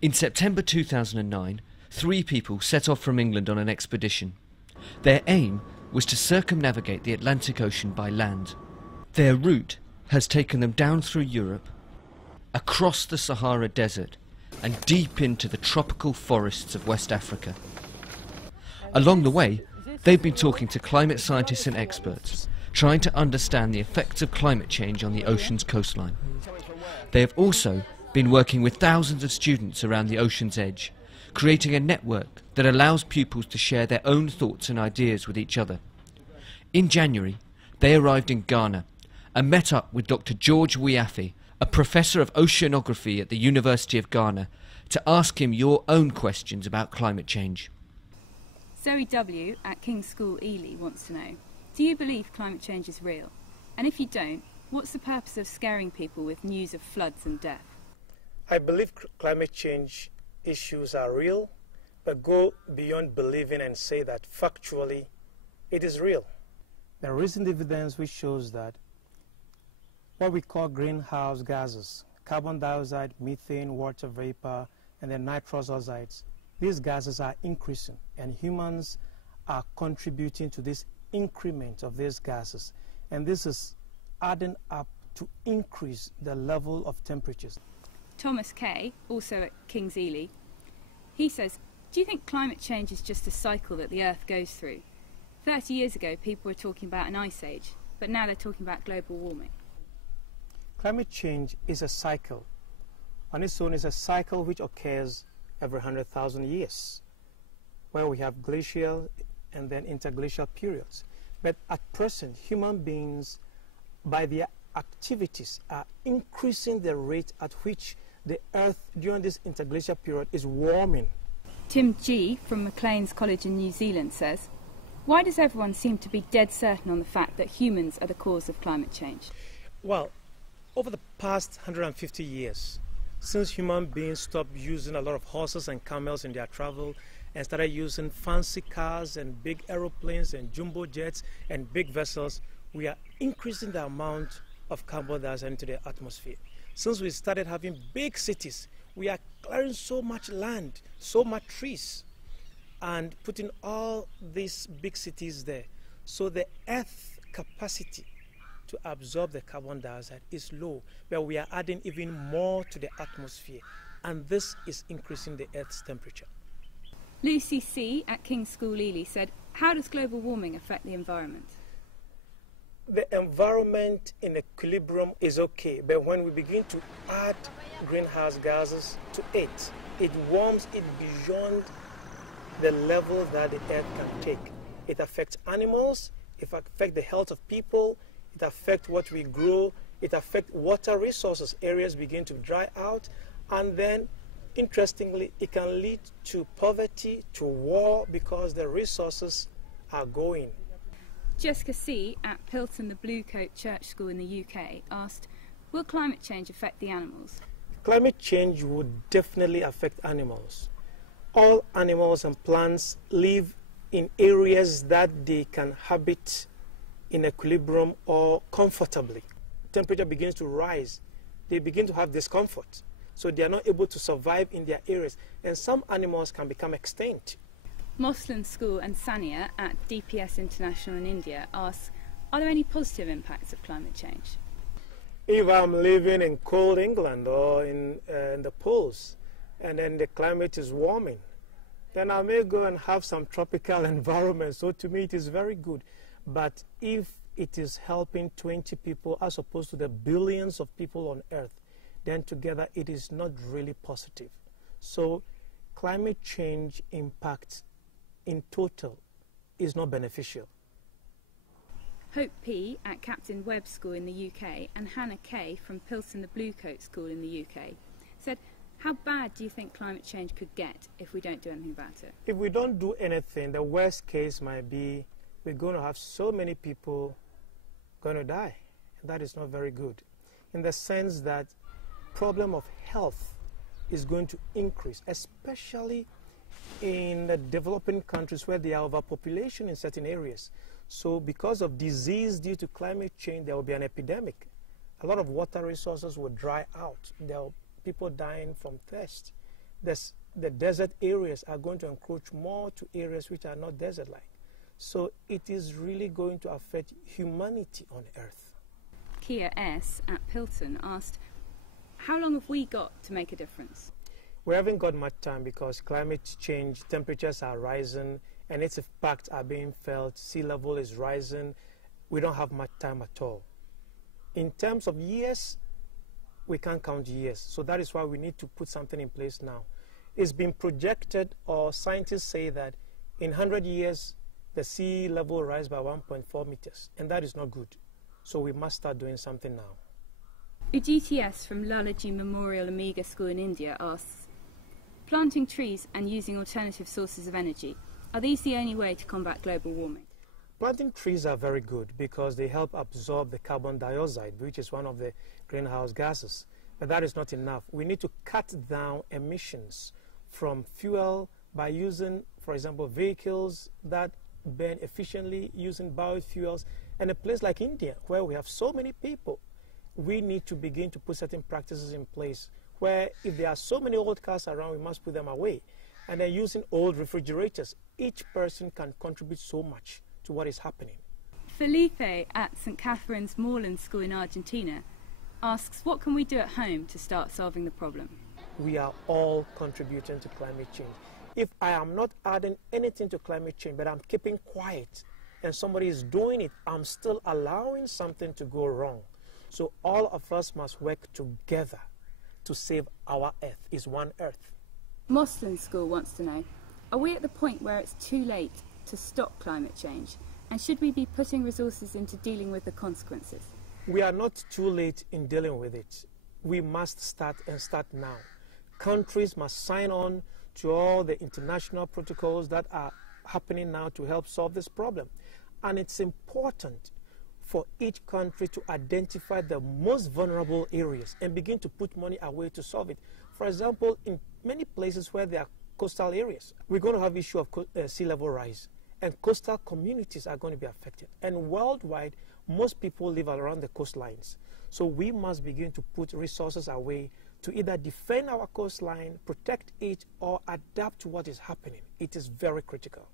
In September 2009, 3 people set off from England on an expedition. Their aim was to circumnavigate the Atlantic Ocean by land. Their route has taken them down through Europe, across the Sahara Desert, and deep into the tropical forests of West Africa. Along the way, they've been talking to climate scientists and experts, trying to understand the effects of climate change on the ocean's coastline. They have also been working with thousands of students around the ocean's edge, creating a network that allows pupils to share their own thoughts and ideas with each other. In January, they arrived in Ghana and met up with Dr. George Wiafi, a professor of oceanography at the University of Ghana, to ask him your own questions about climate change. Zoe W. at King's School, Ely, wants to know, do you believe climate change is real? And if you don't, what's the purpose of scaring people with news of floods and death? I believe climate change issues are real, but go beyond believing and say that factually it is real. There is recent evidence which shows that what we call greenhouse gases, carbon dioxide, methane, water vapor, and then nitrous oxides, these gases are increasing, and humans are contributing to this increment of these gases, and this is adding up to increase the level of temperatures. Thomas K., also at King's Ely, he says, do you think climate change is just a cycle that the Earth goes through? 30 years ago, people were talking about an ice age, but now they're talking about global warming. Climate change is a cycle. On its own, it's a cycle which occurs every 100,000 years, where we have glacial and then interglacial periods. But at present, human beings, by their activities, are increasing the rate at which the Earth during this interglacial period is warming. Tim G. from Maclean's College in New Zealand says, why does everyone seem to be dead certain on the fact that humans are the cause of climate change? Well, over the past 150 years, since human beings stopped using a lot of horses and camels in their travel and started using fancy cars and big aeroplanes and jumbo jets and big vessels, we are increasing the amount of carbon dioxide into the atmosphere. Since we started having big cities, we are clearing so much land, so much trees, and putting all these big cities there. So the Earth's capacity to absorb the carbon dioxide is low, but we are adding even more to the atmosphere, and this is increasing the Earth's temperature. Lucy C. at King's School Ely said, how does global warming affect the environment? The environment in equilibrium is okay, but when we begin to add greenhouse gases to it, it warms it beyond the level that the Earth can take. It affects animals, it affects the health of people, it affects what we grow, it affects water resources. Areas begin to dry out, and then, interestingly, it can lead to poverty, to war, because the resources are going. Jessica C. at Pilton the Bluecoat Church School in the UK asked, will climate change affect the animals? Climate change would definitely affect animals. All animals and plants live in areas that they can habit in equilibrium or comfortably. Temperature begins to rise, they begin to have discomfort, so they are not able to survive in their areas, and some animals can become extinct. Mossland School and Sania at DPS International in India asks, are there any positive impacts of climate change? If I'm living in cold England or in the poles, and then the climate is warming, then I may go and have some tropical environment. So to me it is very good. But if it is helping 20 people as opposed to the billions of people on Earth, then together it is not really positive. So climate change impact in total is not beneficial. Hope P. at Captain Webb School in the UK and Hannah K. from Pilton the Bluecoat School in the UK said, how bad do you think climate change could get if we don't do anything about it? If we don't do anything, the worst case might be we're going to have so many people going to die. And that is not very good, in the sense that problem of health is going to increase, especially in the developing countries where there are overpopulation in certain areas. So because of disease due to climate change, there will be an epidemic. A lot of water resources will dry out. There will be people dying from thirst. the desert areas are going to encroach more to areas which are not desert-like. So it is really going to affect humanity on Earth. Kia S. at Pilton asked, how long have we got to make a difference? We haven't got much time because climate change, temperatures are rising, and its impacts are being felt. Sea level is rising. We don't have much time at all. In terms of years, we can't count years. So that is why we need to put something in place now. It's been projected, or scientists say that in 100 years, the sea level will rise by 1.4 meters, and that is not good. So we must start doing something now. UGTS from Lalaji Memorial Amiga School in India asks, planting trees and using alternative sources of energy, are these the only way to combat global warming? Planting trees are very good because they help absorb the carbon dioxide, which is one of the greenhouse gases. But that is not enough. We need to cut down emissions from fuel by using, for example, vehicles that burn efficiently using biofuels. And a place like India, where we have so many people, we need to begin to put certain practices in place where if there are so many old cars around, we must put them away. And then using old refrigerators, each person can contribute so much to what is happening. Felipe at St. Catherine's Moreland School in Argentina asks, what can we do at home to start solving the problem? We are all contributing to climate change. If I am not adding anything to climate change, but I'm keeping quiet, and somebody is doing it, I'm still allowing something to go wrong. So all of us must work together to save our Earth. It's one Earth. Moslin School wants to know, are we at the point where it's too late to stop climate change? And should we be putting resources into dealing with the consequences? We are not too late in dealing with it. We must start, and start now. Countries must sign on to all the international protocols that are happening now to help solve this problem. And it's important for each country to identify the most vulnerable areas and begin to put money away to solve it. For example, in many places where there are coastal areas, we're going to have issue of sea level rise, and coastal communities are going to be affected. And worldwide, most people live around the coastlines. So we must begin to put resources away to either defend our coastline, protect it, or adapt to what is happening. It is very critical.